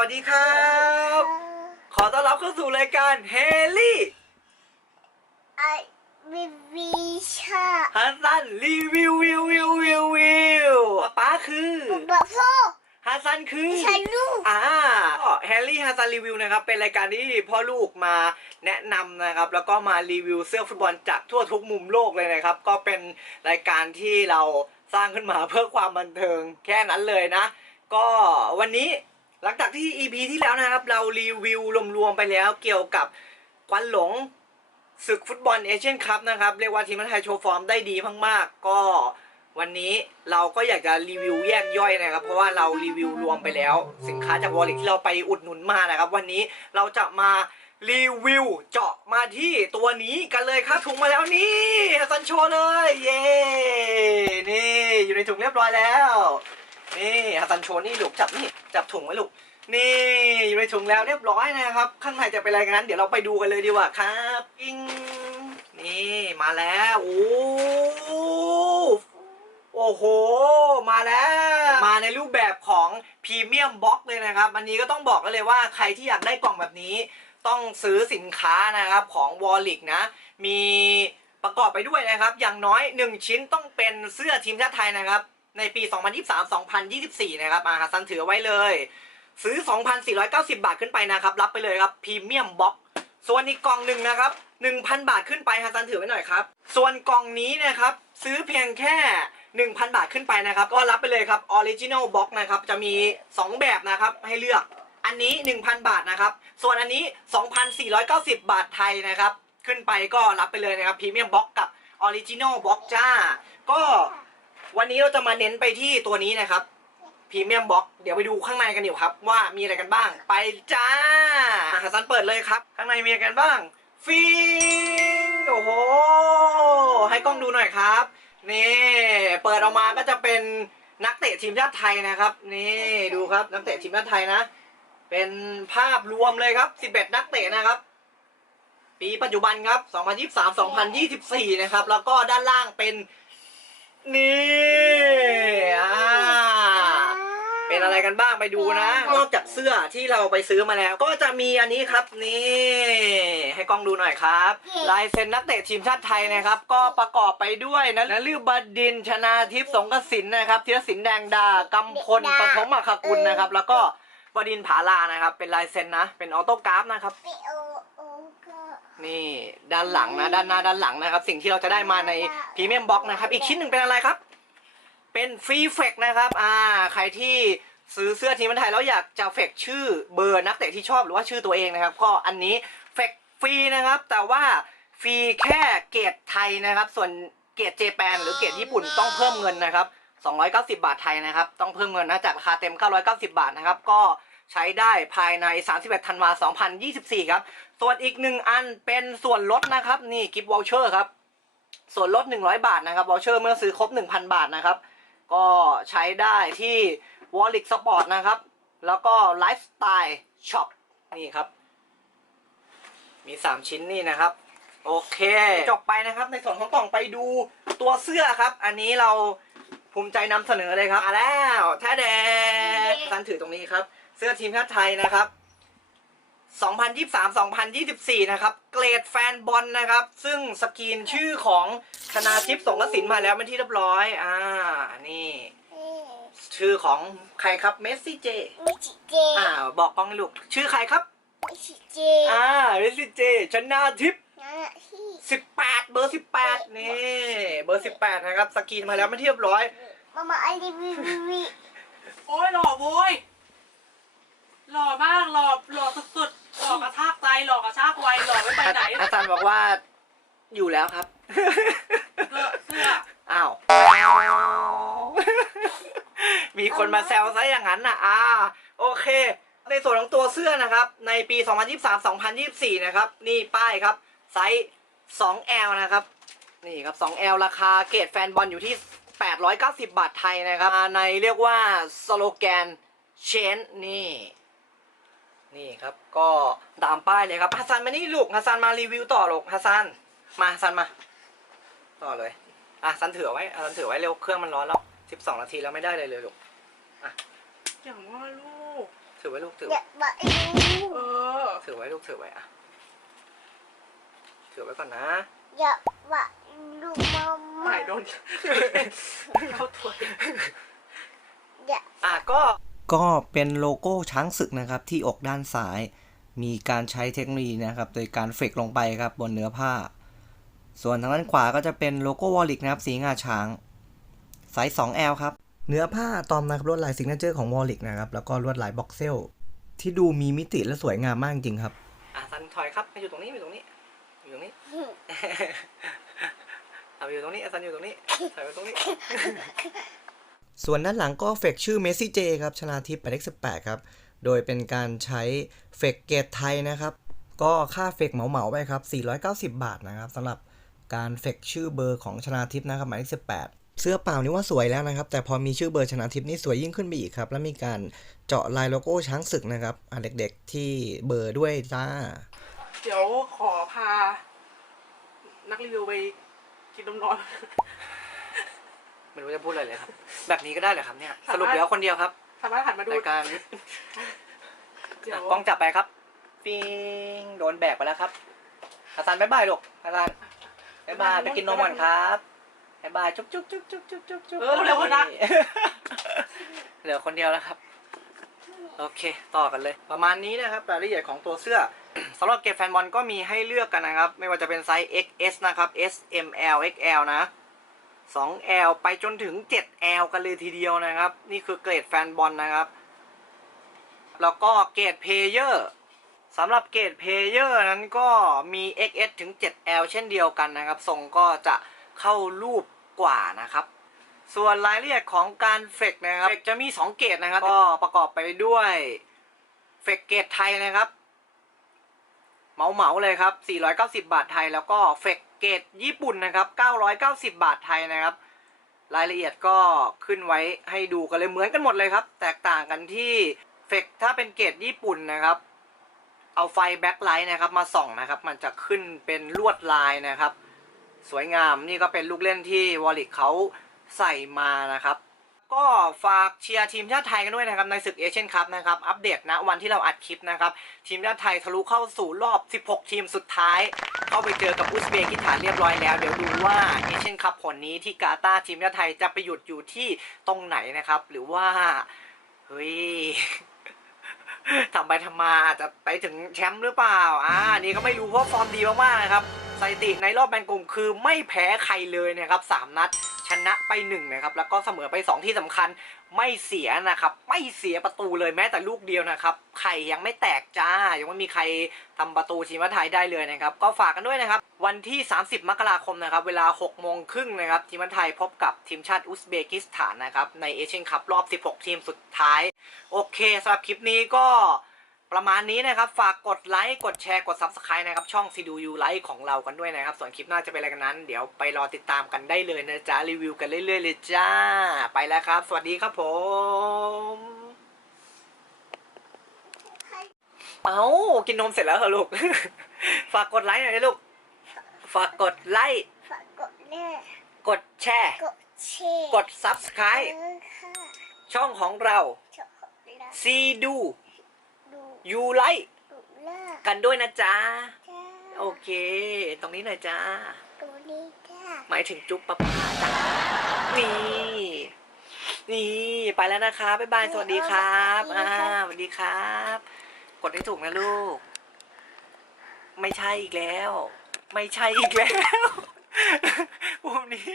วัสดีครับ ขอต้อนรับเข้าสู่รายการเฮลี่ไอวิวิชาฮันซันรีวิววิววิววิววิวป๊าป๊าคือบอกพ่อฮันซันคือฉันลูกอ่าแฮร์รี่ฮันซันรีวิวนะครับ เป็นรายการที่พ่อลูกมาแนะนำนะครับ แล้วก็มารีวิวเสื้อฟุตบอลจากทั่วทุกมุมโลกเลยนะครับ ก็เป็นรายการที่เราสร้างขึ้นมาเพื่อความบันเทิงแค่นั้นเลยนะ ก็วันนี้ หลังจากที่ EP ที่แล้วนะครับ เรารีวิวรวมๆไปแล้วเกี่ยวกับควันหลงศึกฟุตบอลเอเชียนคัพนะครับ เรียกว่าทีมไทยโชว์ฟอร์มได้ดีมากๆ ก็วันนี้เราก็อยากจะรีวิวแยกย่อยนะครับ เพราะว่าเรารีวิวรวมไปแล้ว สินค้าจากวอลเล็ที่เราไปอุดหนุนมานะครับ วันนี้เราจะมารีวิวเจาะมาที่ตัวนี้กันเลยครับถุงมาแล้วนี่สซันโชเลยเย้นี่อยู่ในถุงเรียบร้อยแล้ว นี่ฮัสันโชนี่ลูกจับนี่จับถุงไว้ลูกนี่อยู่ในถุงแล้วเรียบร้อยนะครับ ข้างในจะเป็นอะไรกันนั้น เดี๋ยวเราไปดูกันเลยดีกว่าครับอิงนี่มาแล้วโอ้โอ้โห มาแล้ว มาในรูปแบบของพรีเมียมบ็อกเลยนะครับ อันนี้ก็ต้องบอกกันเลยว่าใครที่อยากได้กล่องแบบนี้ ต้องซื้อสินค้านะครับของวอลลิกนะ มีประกอบไปด้วยนะครับ อย่างน้อย 1 ชิ้นต้องเป็นเสื้อทีมชาติไทยนะครับ ในปี 2023-2024 นะครับอาฮัสซันถือไว้เลย ซื้อ 2,490 บาทขึ้นไปนะครับ รับไปเลยครับพรีเมียมบ็อกส่วนอีกกล่องหนึ่งนะครับ 1,000 บาทขึ้นไปฮัสซันถือไว้หน่อยครับ ส่วนกล่องนี้นะครับ ซื้อเพียงแค่ 1,000 บาทขึ้นไปนะครับ ก็รับไปเลยครับออริจิน l ลบ็อกนะครับ จะมี 2 แบบนะครับให้เลือก อันนี้ 1,000 บาทนะครับ ส่วนอันนี้ 2,490 บาทไทยนะครับ ขึ้นไปก็รับไปเลยนะครับพรีเมียมบ็อกกับออริจิน l ลบ็อกจ้า ก็ วันนี้เราจะมาเน้นไปที่ตัวนี้นะครับพรีเมียมบ็อกเดี๋ยวไปดูข้างในกันดีกว่าครับ ว่ามีอะไรกันบ้าง ไปจ้าฮัสซันเปิดเลยครับ ข้างในมีอะไรกันบ้างฟิงโอ้โหให้กล้องดูหน่อยครับนี่เปิดออกมาก็จะเป็นนักเตะทีมชาติไทยนะครับ นี่ดูครับนักเตะทีมชาติไทยนะ เป็นภาพรวมเลยครับ 11 นักเตะนะครับ ปีปัจจุบันครับ 2023-2024 นะครับ แล้วก็ด้านล่างเป็น นี่อ่าเป็นอะไรกันบ้างไปดูนะนอกจากเสื้อที่เราไปซื้อมาแล้ว ก็จะมีอันนี้ครับนี่ ให้กล้องดูหน่อยครับลายเซ็นนักเตะทีมชาติไทยนะครับ ก็ประกอบไปด้วยนะนลือบดินทร์ชนาทิพย์สงกสินนะครับธีรศิลป์แดงดากำพลปฐมอัครกุลนะครับ แล้วก็บดินทร์ผาลานะครับ เป็นลายเซ็นนะ เป็นออโต้กราฟนะครับปิโอโอก็ นี่ด้านหลังนะด้านหน้าด้านหลังนะครับ สิ่งที่เราจะได้มาในพรีเมียมบ็อกนะครับ อีกชิ้นหนึ่งเป็นอะไรครับ เป็นฟรีเฟกนะครับ อ่า ใครที่ซื้อเสื้อทีมไทยแล้วอยากจะเฟกชื่อเบอร์นักเตะที่ชอบหรือว่าชื่อตัวเองนะครับ ก็อันนี้เฟกฟรีนะครับ แต่ว่าฟรีแค่เกรดไทยนะครับ ส่วนเกรดเจแปนหรือเกรดญี่ปุ่นต้องเพิ่มเงินนะครับ290 บาทไทยนะครับ ต้องเพิ่มเงินนะจากราคาเต็ม 990 บาทนะครับ ก็ ใช้ได้ภายใน 31 ธันวาคม 2024 ครับ ส่วนอีกหนึ่งอันเป็นส่วนลดนะครับ นี่กิฟต์วอลเชอร์ครับ ส่วนลด 100 บาทนะครับวอลเชอร์เมื่อซื้อครบ 1,000 บาทนะครับ ก็ใช้ได้ที่ w a l l e t Sport นะครับ แล้วก็ Lifestyle Shop นี่ครับ มี 3 ชิ้นนี่นะครับ โอเค จบไปนะครับในส่วนของกล่องไปดูตัวเสื้อครับ อันนี้เราภูมิใจนำเสนอเลยครับมาแล้วแท้แดงท่านถือตรงนี้ครับ เสื้อทีมชาติไทยนะครับ 2023-2024 นะครับ เกรดแฟนบอลนะครับ ซึ่งสกรีนชื่อของธนาทิพย์สงกระสินมาแล้วเป็นที่เรียบร้อย อ่า นี่ ชื่อของใครครับ เมสซี่เจ มิจิเจอ่า บอกกล้องให้ลูก ชื่อใครครับ มิจิเจอ่า เมสซี่เจชนาทิพย์ นั่นแหละที่18 เบอร์ 18 นี่ เบอร์ 18 นะครับ สกรีนมาแล้วเป็นที่เรียบร้อย มามาอันนี้วิวิวิ โอ้ยหล่อโว้ย หล่อมากหล่อหล่อสุดๆหล่อกระชากใจหล่อกระชากวัยหล่อไม่ไปไหนอาจารย์บอกว่าอยู่แล้วครับเสื้อเสื้ออ้าวมีคนมาแซวซะอย่างนั้นนะอ่าโอเค ในส่วนของตัวเสื้อนะครับ ในปี 2023-2024 นะครับ นี่ป้ายครับ ไซส์ 2L นะครับ นี่ครับ 2L ราคาเกรดแฟนบอลอยู่ที่ 890 บาทไทยนะครับอ่าในเรียกว่าสโลแกนเชนนี่ นี่ครับ ก็ตามป้ายเลยครับฮัสซันมานี่ลูกฮัสซันมารีวิวต่อลูกฮัสซันมาฮัสซันมา ต่อเลยอะซันถือไว้อะซันถือไว้เร็วเครื่องมันร้อนแล้ว12นาทีแล้วไม่ได้เลยเลยลูกอย่างว่าลูก ถืถือไว้ลูกถืออไว้ยากมาดูเออ ถือไว้ลูกถือไว้อะถือไว้ก่อนนะ อยากมาดูมาถ่าม่ายโดนเข้าถ้วยอยากอะก็ ก็เป็นโลโก้ช้างศึกนะครับที่อกด้านซ้าย มีการใช้เทคโนโลยีนะครับ โดยการเฟกลงไปครับบนเนื้อผ้า ส่วนทางด้านขวาก็จะเป็นโลโก้วอลลิกนะครับสีงาช้างไซส์ 2L ครับ เนื้อผ้าตอมนะครับลวดลายซิกเนเจอร์ของวอลลิกนะครับ แล้วก็ลวดลายบ็อกเซล ที่ดูมีมิติและสวยงามมากจริงครับ อะซันถอยครับมาอยู่ตรงนี้อยู่ตรงนี้อยู่ตรงนี้เอาอยู่ตรงนี้อาซันอยู่ตรงนี้ถอยไปตรงนี้ ส่วนด้านหลังก็เฟกชื่อเมซี่เจครับชนาทิพย์หมายเลข18ครับ โดยเป็นการใช้เฟกเกตไทยนะครับ ก็ค่าเฟกเหมาๆไปครับ 490 บาทนะครับสำหรับการเฟกชื่อเบอร์ของชนาทิพย์นะครับหมายเลข18เสื้อเปล่านี่ว่าสวยแล้วนะครับ แต่พอมีชื่อเบอร์ชนาทิพย์นี่สวยยิ่งขึ้นไปอีกครับ แล้วมีการเจาะลายโลโก้ช้างศึกนะครับอะเด็กๆที่เบอร์ด้วยจ้า เดี๋ยวขอพา นักรีวิวไปกินนมร้อน ไม่รู้จะพูดอะไรเลยครับ แบบนี้ก็ได้เหรอครับเนี่ยสามารถสรุปแล้วคนเดียวครับสามารถหันมาดูรายการเดี๋ยวกล้องจับไปครับ ปิงโดนแบกไปแล้วครับอาจารย์บ๊ายบายลูกอาจารย์บ๊ายบายไปกินนมก่อนครับบ๊ายบายจุ๊บจุ๊บจุ๊บจุ๊บจุ๊บจุ๊บจุ๊บเออเร็วนะเหลือคนเดียวแล้วครับโอเค ต่อกันเลย ประมาณนี้นะครับรายละเอียดของตัวเสื้อสำหรับเกตแฟนบอลก็มีให้เลือกกันนะครับ ไม่ว่าจะเป็นไซส์ XS นะครับ S M L XL นะ 2L ไปจนถึง 7L กันเลยทีเดียวนะครับ นี่คือเกรดแฟนบอลนะครับ แล้วก็เกรดเพลเยอร์สำหรับเกรดเพลเยอร์นั้นก็มี XS ถึง 7L เช่นเดียวกันนะครับ ทรงก็จะเข้ารูปกว่านะครับ ส่วนรายละเอียดของการเฟกนะครับเฟกจะมี 2 เกรดนะครับ ก็ประกอบไปด้วยเฟกเกรดไทยนะครับ เหมาเหมาๆเลยครับ 490 บาทไทยแล้วก็เฟก เกตญี่ปุ่นนะครับ990 บาทไทยนะครับ รายละเอียดก็ขึ้นไว้ให้ดูกันเลยเหมือนกันหมดเลยครับ แตกต่างกันที่เฟกถ้าเป็นเกตญี่ปุ่นนะครับ เอาไฟแบ็คไลท์นะครับมาส่องนะครับ มันจะขึ้นเป็นลวดลายนะครับ สวยงามนี่ก็เป็นลูกเล่นที่วอลลิกเขาใส่มานะครับ ก็ฝากเชียร์ทีมชาติไทยกันด้วยนะครับในศึกเอเชียนคัพนะครับอัปเดตนะวันที่เราอัดคลิปนะครับทีมชาติไทยทะลุเข้าสู่รอบ 16 ทีมสุดท้าย เข้าไปเจอกับอุซเบกิสถานเรียบร้อยแล้ว เดี๋ยวดูว่าเอเชียนคัพผลนี้ที่กาตาร์ทีมชาติไทยจะไปหยุดอยู่ที่ตรงไหนนะครับ หรือว่าเฮ้ยทำไปทำมาอาจจะไปถึงแชมป์หรือเปล่าอ่านี่ก็ไม่รู้เพราะฟอร์มดีมากๆนะครับสถิติในรอบแบ่งกลุ่มคือไม่แพ้ใครเลยนะครับสามนัด ชนะไปหนึ่งนะครับแล้วก็เสมอไปสองที่สำคัญไม่เสียนะครับไม่เสียประตูเลยแม้แต่ลูกเดียวนะครับไข่ยังไม่แตกจ้ายังไม่มีใครทำประตูทีมชาติไทยได้เลยนะครับก็ฝากกันด้วยนะครับวันที่ 30 มกราคมนะครับเวลา6โมงครึ่งนะครับทีมชาติไทยพบกับทีมชาติอุซเบกิสถานนะครับในเอเชียนคัพรอบ 16 ทีมสุดท้าย โอเคสำหรับคลิปนี้ก็ ประมาณนี้นะครับ ฝากกดไลค์กดแชร์กด Subscribe นะครับ ช่องซีดูยูไลค์ของเรากันด้วยนะครับ ส่วนคลิปหน้าจะเป็นอะไรกันนั้น เดี๋ยวไปรอติดตามกันได้เลยนะจ๊ะ รีวิวกันเรื่อยๆเลยจ้า ไปแล้วครับ สวัสดีครับผม เอากินนมเสร็จแล้วเหรอลูก ฝากกดไลค์หน่อยนะลูก ฝากกดไลค์ฝากกดแน่กดแชร์ กดแชร์กด Subscribe เออค่ะช่องของเราชอบแล้วซีดูดู ยูไลค์ดูล่ากันด้วยนะจ๊ะ จ้าโอเค ตรงนี้หน่อยจ้าดูนี่จ้าหมายถึงจุ๊บปะปาจ้ะนี่ นี่ ไปแล้วนะคะบ๊ายบาย สวัสดีครับ อ่าสวัสดีครับ กดให้ถูกนะลูก ไม่ใช่อีกแล้ว ไม่ใช่อีกแล้ว ปุ่มนี้